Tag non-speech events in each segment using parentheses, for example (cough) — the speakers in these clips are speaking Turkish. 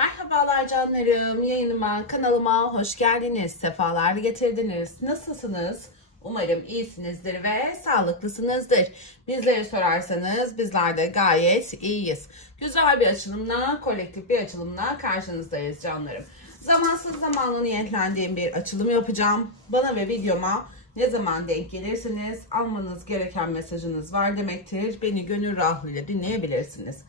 Merhabalar canlarım, yayınıma, kanalıma hoş geldiniz, sefalar getirdiniz. Nasılsınız? Umarım iyisinizdir ve sağlıklısınızdır. Bizleri sorarsanız bizler de gayet iyiyiz. Güzel bir açılımla, kolektif bir açılımla karşınızdayız canlarım. Zamansız zamanlı niyetlendiğim bir açılım yapacağım. Bana ve videoma ne zaman denk gelirsiniz almanız gereken mesajınız var demektir. Beni gönül rahatlığıyla dinleyebilirsiniz.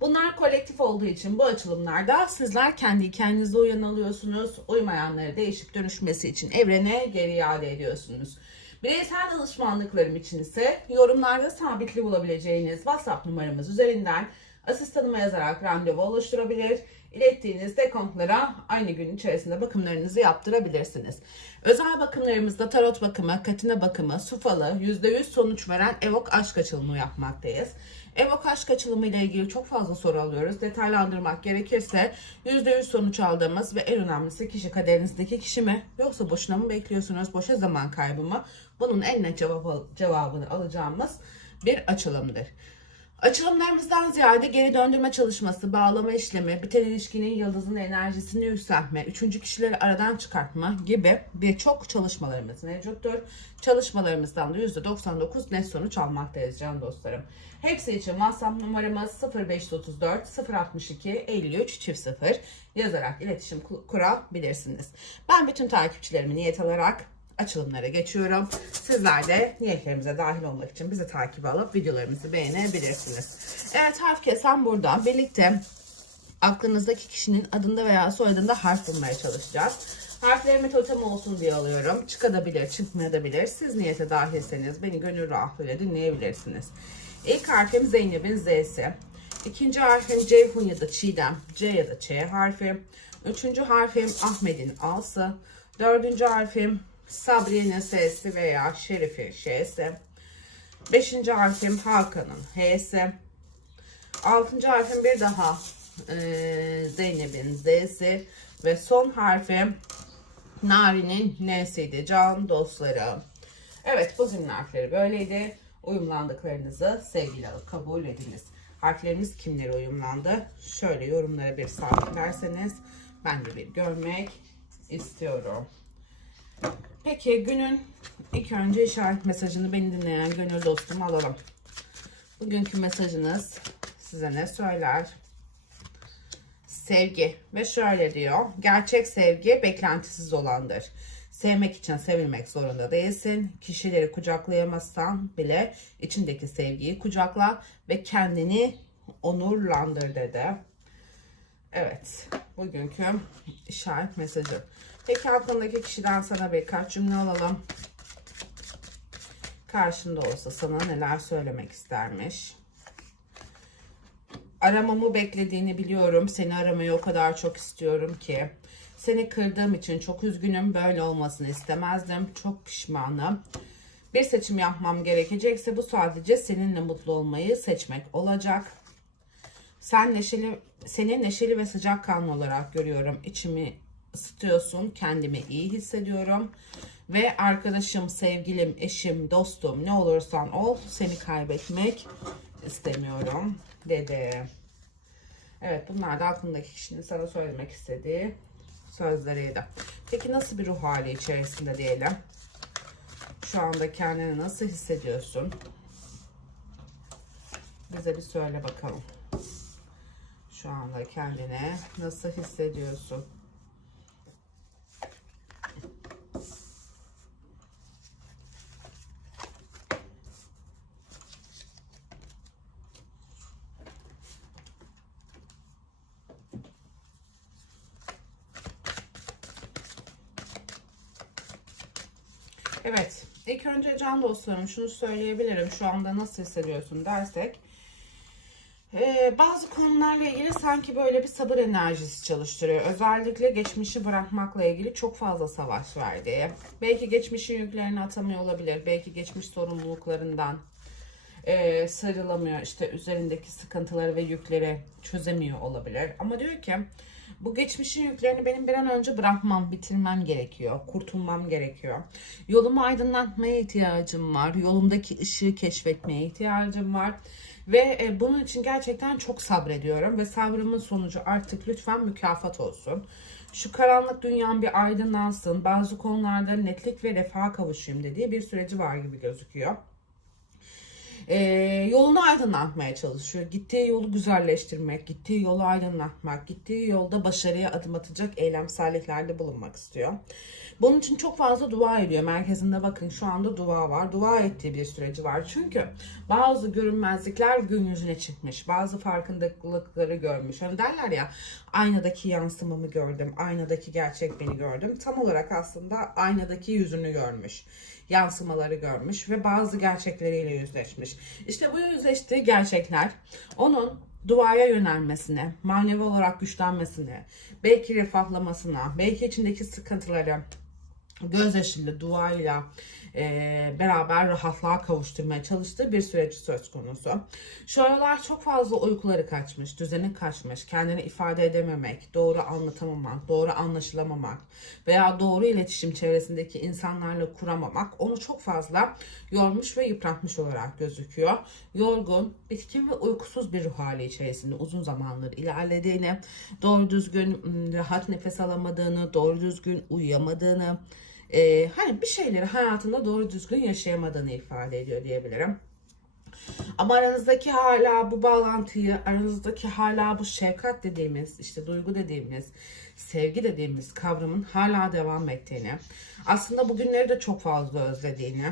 Bunlar kolektif olduğu için bu açılımlarda sizler kendi kendinize uyan alıyorsunuz. Uymayanları değişik dönüşmesi için evrene geri iade ediyorsunuz. Bireysel danışmanlıklarım için ise yorumlarda sabitli bulabileceğiniz WhatsApp numaramız üzerinden asistanıma yazarak randevu oluşturabilir. İlettiğiniz dekontlara aynı gün içerisinde bakımlarınızı yaptırabilirsiniz. Özel bakımlarımızda tarot bakımı, katine bakımı, sufalı, %100 sonuç veren Evok aşk açılımı yapmaktayız. Evok aşk açılımı ile ilgili çok fazla soru alıyoruz. Detaylandırmak gerekirse %100 sonuç aldığımız ve en önemlisi kişi kaderinizdeki kişi mi yoksa boşuna mı bekliyorsunuz, boşa zaman kaybı mı? Bunun en net cevabı, cevabını alacağımız bir açılımdır. Açılımlarımızdan ziyade geri döndürme çalışması, bağlama işlemi, biten ilişkinin yıldızın enerjisini yükseltme, üçüncü kişileri aradan çıkartma gibi birçok çalışmalarımız mevcuttur. Çalışmalarımızdan da %99 net sonuç almaktayız can dostlarım. Hepsi için WhatsApp numaramız 0534 062 53 çift 0 yazarak iletişim ku- kurabilirsiniz. Ben bütün takipçilerimi niyet alarak açılımlara geçiyorum. Sizler de niyetlerimize dahil olmak için bizi takip alıp videolarımızı beğenebilirsiniz. Evet harf kesen burada. Birlikte aklınızdaki kişinin adında veya soyadında harf bulmaya çalışacağız. Harflerimi totem olsun diye alıyorum. Çıkabilir, çıkmayabilir. Siz niyete dahilseniz beni gönül rahatlığıyla dinleyebilirsiniz. İlk harfim Zeynep'in Z'si. İkinci harfim Ceyhun ya da Çiğdem, C ya da Ç harfi. Üçüncü harfim Ahmet'in A'sı. Dördüncü harfim Sabriye'nin S'si veya Şerif'in Ş'si. Beşinci harfim Hakan'ın H'si. Altıncı harfim bir daha eee, Zeynep'in Z'si. Ve son harfim Nari'nin N'siydi can dostlarım. Evet bugünün harfleri böyleydi. Uyumlandıklarınızı sevgiyle alıp kabul ediniz. Harflerimiz kimlere uyumlandı? Şöyle yorumlara bir sabitlerseniz ben de bir görmek istiyorum. Peki günün ilk önce işaret mesajını beni dinleyen gönül dostum alalım. Bugünkü mesajınız size ne söyler? Sevgi ve şöyle diyor. Gerçek sevgi beklentisiz olandır. Sevmek için sevilmek zorunda değilsin. Kişileri kucaklayamazsan bile içindeki sevgiyi kucakla ve kendini onurlandır dedi. Evet, bugünkü işaret mesajı. Peki aklındaki kişiden sana birkaç cümle alalım. Karşında olsa sana neler söylemek istermiş? Aramamı beklediğini biliyorum. Seni aramayı o kadar çok istiyorum ki. Seni kırdığım için çok üzgünüm. Böyle olmasını istemezdim. Çok pişmanım. Bir seçim yapmam gerekecekse bu sadece seninle mutlu olmayı seçmek olacak. Sen neşeli, seni neşeli ve sıcakkanlı olarak görüyorum. İçimi ısıtıyorsun. Kendimi iyi hissediyorum. Ve arkadaşım, sevgilim, eşim, dostum ne olursan ol seni kaybetmek istemiyorum dedi. Evet bunlar da aklındaki kişinin sana söylemek istediği sözleriydi. Peki nasıl bir ruh hali içerisinde diyelim? Şu anda kendini nasıl hissediyorsun? Bize bir söyle bakalım. Şu anda kendini nasıl hissediyorsun? Evet. İlk önce can dostlarım şunu söyleyebilirim. Şu anda nasıl hissediyorsun dersek. Ee, bazı konularla ilgili sanki böyle bir sabır enerjisi çalıştırıyor. Özellikle geçmişi bırakmakla ilgili çok fazla savaş verdi. Belki geçmişin yüklerini atamıyor olabilir. Belki geçmiş sorumluluklarından e, sarılamıyor. İşte üzerindeki sıkıntıları ve yükleri çözemiyor olabilir. Ama diyor ki bu geçmişin yüklerini benim bir an önce bırakmam, bitirmem gerekiyor. Kurtulmam gerekiyor. Yolumu aydınlatmaya ihtiyacım var. Yolumdaki ışığı keşfetmeye ihtiyacım var. Ve e, bunun için gerçekten çok sabrediyorum ve sabrımın sonucu artık lütfen mükafat olsun. Şu karanlık dünyam bir aydınlansın. Bazı konularda netlik ve refaha kavuşayım dediği bir süreci var gibi gözüküyor. Ee, yolunu aydınlatmaya çalışıyor. Gittiği yolu güzelleştirmek, gittiği yolu aydınlatmak, gittiği yolda başarıya adım atacak eylemselliklerde bulunmak istiyor. Bunun için çok fazla dua ediyor. Merkezinde bakın şu anda dua var. Dua ettiği bir süreci var. Çünkü bazı görünmezlikler gün yüzüne çıkmış. Bazı farkındalıkları görmüş. Hani derler ya aynadaki yansımamı gördüm. Aynadaki gerçek beni gördüm. Tam olarak aslında aynadaki yüzünü görmüş yansımaları görmüş ve bazı gerçekleriyle yüzleşmiş. İşte bu yüzleştiği gerçekler onun duaya yönelmesine, manevi olarak güçlenmesine, belki refahlamasına, belki içindeki sıkıntıları gözyaşıyla, duayla e, beraber rahatlığa kavuşturmaya çalıştığı bir süreci söz konusu. Şu aralar çok fazla uykuları kaçmış, düzeni kaçmış, kendini ifade edememek, doğru anlatamamak, doğru anlaşılamamak veya doğru iletişim çevresindeki insanlarla kuramamak onu çok fazla yormuş ve yıpratmış olarak gözüküyor. Yorgun, bitkin ve uykusuz bir ruh hali içerisinde uzun zamandır ilerlediğini, doğru düzgün ım, rahat nefes alamadığını, doğru düzgün uyuyamadığını, e, hani bir şeyleri hayatında doğru düzgün yaşayamadığını ifade ediyor diyebilirim. Ama aranızdaki hala bu bağlantıyı, aranızdaki hala bu şefkat dediğimiz, işte duygu dediğimiz, sevgi dediğimiz kavramın hala devam ettiğini, aslında bugünleri de çok fazla özlediğini,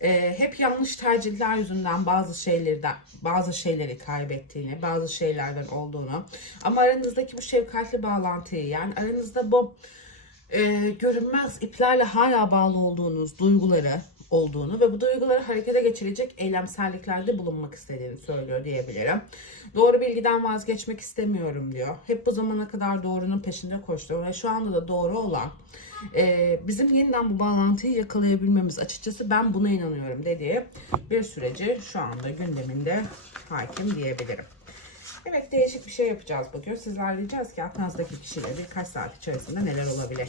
e, hep yanlış tercihler yüzünden bazı şeylerden, bazı şeyleri kaybettiğini, bazı şeylerden olduğunu, ama aranızdaki bu şefkatli bağlantıyı, yani aranızda bu e, görünmez iplerle hala bağlı olduğunuz duyguları olduğunu ve bu duyguları harekete geçirecek eylemselliklerde bulunmak istediğini söylüyor diyebilirim. Doğru bilgiden vazgeçmek istemiyorum diyor. Hep bu zamana kadar doğrunun peşinde koştu ve şu anda da doğru olan e, bizim yeniden bu bağlantıyı yakalayabilmemiz açıkçası ben buna inanıyorum dediği bir süreci şu anda gündeminde hakim diyebilirim. Evet değişik bir şey yapacağız bugün. Sizler diyeceğiz ki aklınızdaki kişiyle birkaç saat içerisinde neler olabilir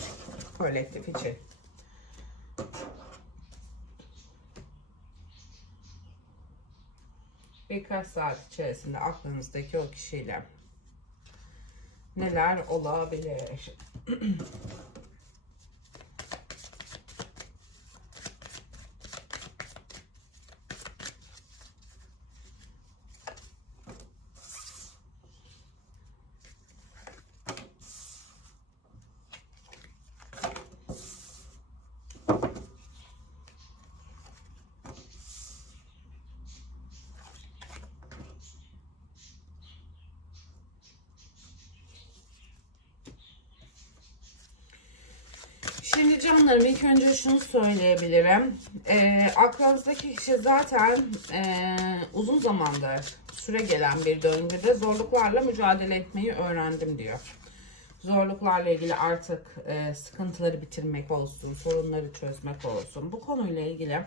kolektif için. Birkaç saat içerisinde aklınızdaki o kişiyle neler olabilir? (clears throat) Şimdi canlarım ilk önce şunu söyleyebilirim. Ee, aklınızdaki kişi zaten ee, uzun zamandır süre gelen bir döngüde zorluklarla mücadele etmeyi öğrendim diyor. Zorluklarla ilgili artık ee, sıkıntıları bitirmek olsun, sorunları çözmek olsun. Bu konuyla ilgili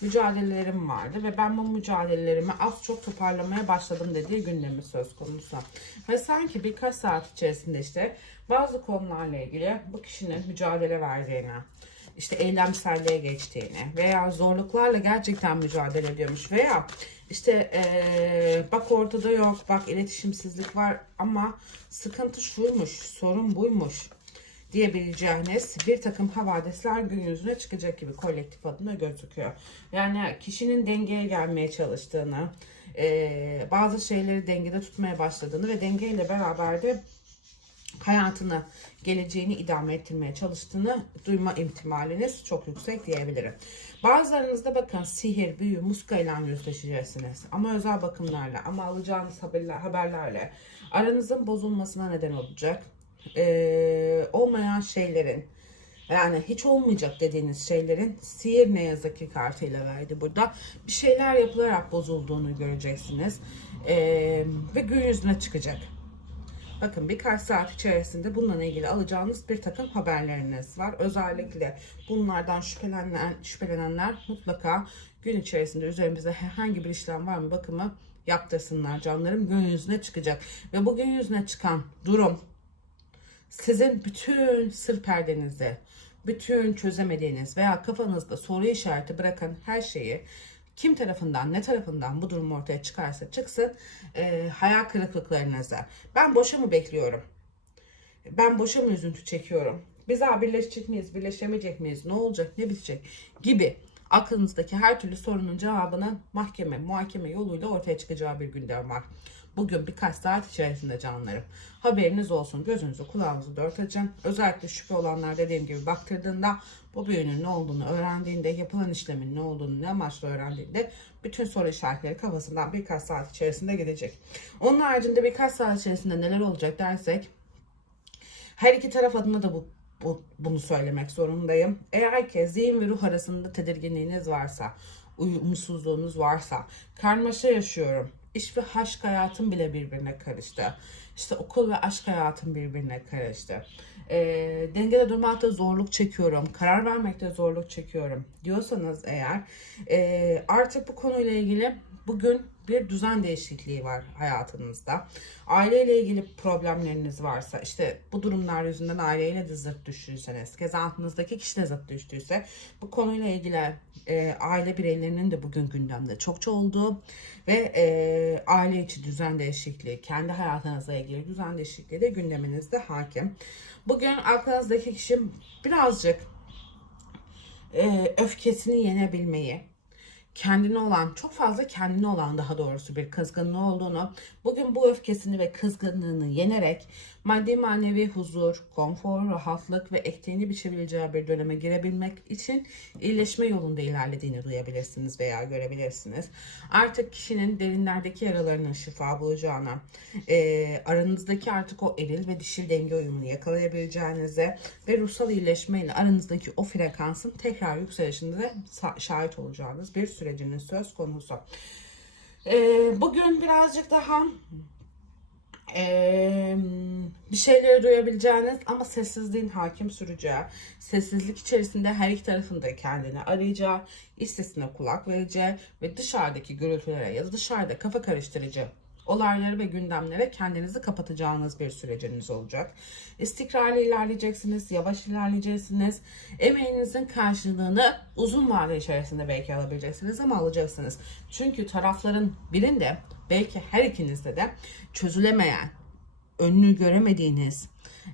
mücadelelerim vardı ve ben bu mücadelelerimi az çok toparlamaya başladım dediği gündemi söz konusu. Ve sanki birkaç saat içerisinde işte bazı konularla ilgili bu kişinin mücadele verdiğini, işte eylemselliğe geçtiğini veya zorluklarla gerçekten mücadele ediyormuş veya işte eee, bak ortada yok, bak iletişimsizlik var ama sıkıntı şuymuş, sorun buymuş diyebileceğiniz bir takım havadisler gün yüzüne çıkacak gibi kolektif adına gözüküyor. Yani kişinin dengeye gelmeye çalıştığını, eee, bazı şeyleri dengede tutmaya başladığını ve dengeyle beraber de hayatını, geleceğini idame ettirmeye çalıştığını duyma ihtimaliniz çok yüksek diyebilirim. Bazılarınızda bakın sihir, büyü, muska ile yüzleşeceksiniz. Ama özel bakımlarla, ama alacağınız haberler, haberlerle aranızın bozulmasına neden olacak. Ee, olmayan şeylerin, yani hiç olmayacak dediğiniz şeylerin sihir ne yazık ki kartıyla verdi burada. Bir şeyler yapılarak bozulduğunu göreceksiniz. Ee, ve gün yüzüne çıkacak. Bakın birkaç saat içerisinde bununla ilgili alacağınız bir takım haberleriniz var. Özellikle bunlardan şüphelenen, şüphelenenler mutlaka gün içerisinde üzerimizde herhangi bir işlem var mı bakımı yaptırsınlar canlarım. Gün yüzüne çıkacak. Ve bu gün yüzüne çıkan durum sizin bütün sır perdenizde, bütün çözemediğiniz veya kafanızda soru işareti bırakan her şeyi kim tarafından ne tarafından bu durum ortaya çıkarsa çıksın e, hayal kırıklıklarınızı. Ben boşa mı bekliyorum? Ben boşa mı üzüntü çekiyorum? Biz ha birleşecek miyiz, birleşemeyecek miyiz, ne olacak, ne bitecek gibi aklınızdaki her türlü sorunun cevabını mahkeme, muhakeme yoluyla ortaya çıkacağı bir gündem var. Bugün birkaç saat içerisinde canlarım. Haberiniz olsun. Gözünüzü kulağınızı dört açın. Özellikle şüphe olanlar dediğim gibi baktırdığında bu büyünün ne olduğunu öğrendiğinde, yapılan işlemin ne olduğunu, ne amaçla öğrendiğinde bütün soru işaretleri kafasından birkaç saat içerisinde gidecek. Onun haricinde birkaç saat içerisinde neler olacak dersek her iki taraf adına da bu, bu bunu söylemek zorundayım. Eğer ki zihin ve ruh arasında tedirginliğiniz varsa, uyumsuzluğunuz varsa, karmaşa yaşıyorum, iş ve aşk hayatım bile birbirine karıştı. İşte okul ve aşk hayatım birbirine karıştı. E, dengede durmakta zorluk çekiyorum, karar vermekte zorluk çekiyorum diyorsanız eğer e, artık bu konuyla ilgili bugün bir düzen değişikliği var hayatınızda. Aileyle ilgili problemleriniz varsa, işte bu durumlar yüzünden aileyle de zıt düştüyseniz, kez altınızdaki kişi de zıt düştüyse, bu konuyla ilgili e, aile bireylerinin de bugün gündemde çokça olduğu ve e, aile içi düzen değişikliği, kendi hayatınızla ilgili düzen değişikliği de gündeminizde hakim. Bugün aklınızdaki kişi birazcık e, öfkesini yenebilmeyi, kendine olan, çok fazla kendine olan daha doğrusu bir kızgınlığı olduğunu, bugün bu öfkesini ve kızgınlığını yenerek maddi manevi huzur, konfor, rahatlık ve ektiğini biçebileceği bir döneme girebilmek için iyileşme yolunda ilerlediğini duyabilirsiniz veya görebilirsiniz. Artık kişinin derinlerdeki yaralarının şifa bulacağına, e, aranızdaki artık o eril ve dişil denge uyumunu yakalayabileceğinize ve ruhsal iyileşmeyle aranızdaki o frekansın tekrar yükselişinde de şahit olacağınız bir süreciniz söz konusu. E, bugün birazcık daha ee, bir şeyleri duyabileceğiniz ama sessizliğin hakim süreceği, sessizlik içerisinde her iki tarafında kendini arayacağı, iç sesine kulak vereceği ve dışarıdaki gürültülere ya da dışarıda kafa karıştırıcı olayları ve gündemlere kendinizi kapatacağınız bir süreciniz olacak. İstikrarlı ilerleyeceksiniz, yavaş ilerleyeceksiniz. Emeğinizin karşılığını uzun vade içerisinde belki alabileceksiniz ama alacaksınız. Çünkü tarafların birinde belki her ikinizde de çözülemeyen, önünü göremediğiniz,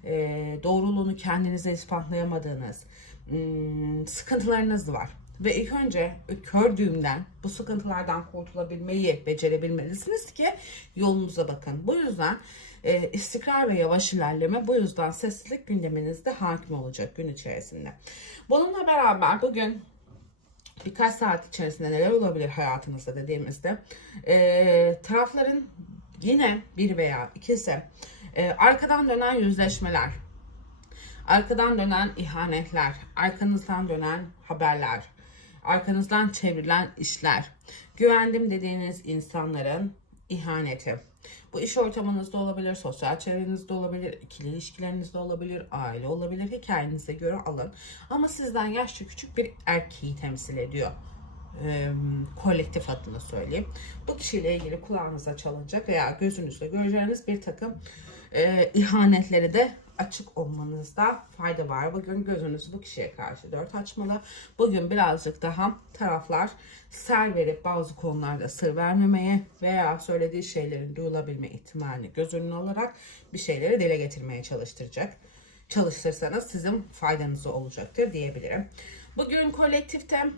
e, doğruluğunu kendinize ispatlayamadığınız hmm, sıkıntılarınız var. Ve ilk önce kör düğümden bu sıkıntılardan kurtulabilmeyi becerebilmelisiniz ki yolunuza bakın. Bu yüzden e, istikrar ve yavaş ilerleme bu yüzden sessizlik gündeminizde hakim olacak gün içerisinde. Bununla beraber bugün birkaç saat içerisinde neler olabilir hayatınızda dediğimizde e, tarafların yine bir veya ikisi e, arkadan dönen yüzleşmeler, arkadan dönen ihanetler, arkanızdan dönen haberler, arkanızdan çevrilen işler, güvendim dediğiniz insanların ihaneti. Bu iş ortamınızda olabilir, sosyal çevrenizde olabilir, ikili ilişkilerinizde olabilir, aile olabilir, hikayenize göre alın. Ama sizden yaşça küçük bir erkeği temsil ediyor. Ee, kolektif adını söyleyeyim. Bu kişiyle ilgili kulağınıza çalınacak veya gözünüzle göreceğiniz bir takım e, ihanetleri de açık olmanızda fayda var. Bugün gözünüzü bu kişiye karşı dört açmalı. Bugün birazcık daha taraflar ser verip bazı konularda sır vermemeye veya söylediği şeylerin duyulabilme ihtimalini göz önüne alarak bir şeyleri dile getirmeye çalıştıracak. Çalıştırsanız sizin faydanıza olacaktır diyebilirim. Bugün kolektifte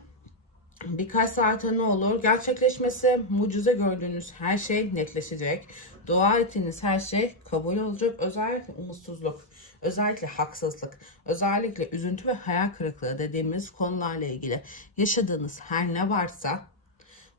birkaç saate ne olur? Gerçekleşmesi mucize gördüğünüz her şey netleşecek. Dua ettiğiniz her şey kabul olacak. Özellikle umutsuzluk, özellikle haksızlık, özellikle üzüntü ve hayal kırıklığı dediğimiz konularla ilgili yaşadığınız her ne varsa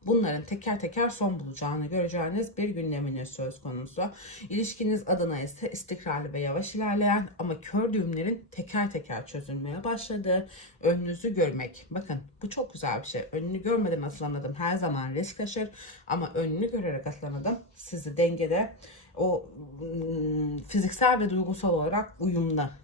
bunların teker teker son bulacağını göreceğiniz bir gündeminiz söz konusu. İlişkiniz adına ise istikrarlı ve yavaş ilerleyen ama kör düğümlerin teker teker çözülmeye başladığı önünüzü görmek. Bakın bu çok güzel bir şey. Önünü görmeden adım her zaman risk taşır ama önünü görerek adım sizi dengede o ım, fiziksel ve duygusal olarak uyumla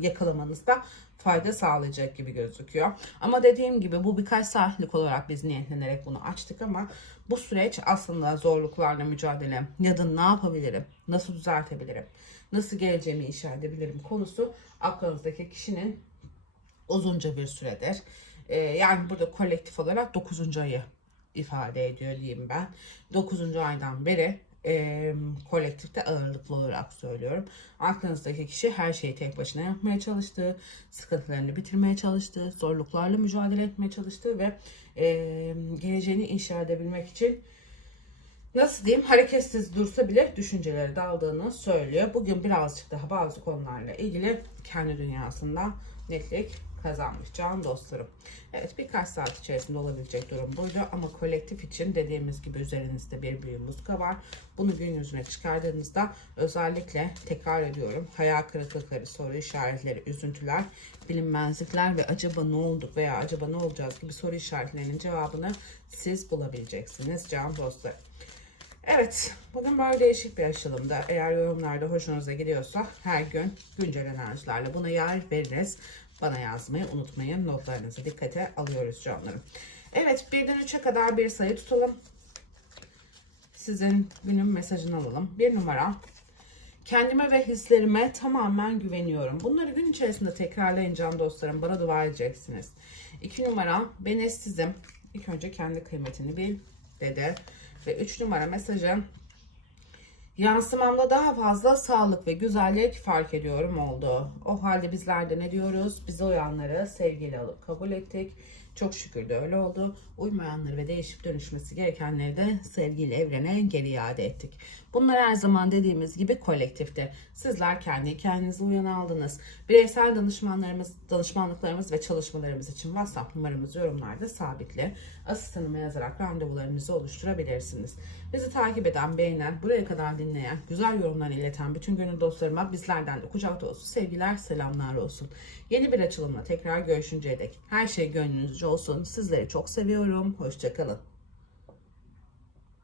yakalamanızda fayda sağlayacak gibi gözüküyor. Ama dediğim gibi bu birkaç saatlik olarak biz niyetlenerek bunu açtık ama bu süreç aslında zorluklarla mücadele ya da ne yapabilirim, nasıl düzeltebilirim, nasıl geleceğimi inşa edebilirim konusu aklınızdaki kişinin uzunca bir süredir. Ee, yani burada kolektif olarak 9. ayı ifade ediyor diyeyim ben. 9. aydan beri e, kolektifte ağırlıklı olarak söylüyorum. Aklınızdaki kişi her şeyi tek başına yapmaya çalıştı, sıkıntılarını bitirmeye çalıştı, zorluklarla mücadele etmeye çalıştı ve e, geleceğini inşa edebilmek için nasıl diyeyim hareketsiz dursa bile düşünceleri daldığını söylüyor. Bugün birazcık daha bazı konularla ilgili kendi dünyasında netlik kazanmış can dostlarım. Evet birkaç saat içerisinde olabilecek durum buydu ama kolektif için dediğimiz gibi üzerinizde bir büyü muska var. Bunu gün yüzüne çıkardığınızda özellikle tekrar ediyorum hayal kırıklıkları, soru işaretleri, üzüntüler, bilinmezlikler ve acaba ne olduk veya acaba ne olacağız gibi soru işaretlerinin cevabını siz bulabileceksiniz can dostlarım. Evet, bugün böyle değişik bir açılımda. Eğer yorumlarda hoşunuza gidiyorsa her gün güncel enerjilerle buna yer veririz. Bana yazmayı unutmayın. Notlarınızı dikkate alıyoruz canlarım. Evet, birden üçe kadar bir sayı tutalım. Sizin günün mesajını alalım. Bir numara. Kendime ve hislerime tamamen güveniyorum. Bunları gün içerisinde tekrarlayın can dostlarım. Bana dua edeceksiniz. İki numara. Ben eşsizim. İlk önce kendi kıymetini bil dedi. Ve 3 numara mesajı yansımamda daha fazla sağlık ve güzellik fark ediyorum oldu. O halde bizler de ne diyoruz? Bize uyanları sevgiyle alıp kabul ettik. Çok şükür de öyle oldu. Uymayanları ve değişip dönüşmesi gerekenleri de sevgiyle evrene geri iade ettik. Bunlar her zaman dediğimiz gibi kolektifte. Sizler kendi kendinize uyan aldınız. Bireysel danışmanlarımız, danışmanlıklarımız ve çalışmalarımız için WhatsApp numaramız yorumlarda sabitli. Asistanıma yazarak randevularınızı oluşturabilirsiniz. Bizi takip eden, beğenen, buraya kadar dinleyen, güzel yorumlar ileten bütün gönül dostlarıma bizlerden de kucak dolusu sevgiler, selamlar olsun. Yeni bir açılımla tekrar görüşünceye dek her şey gönlünüzce olsun. Sizleri çok seviyorum. Hoşçakalın.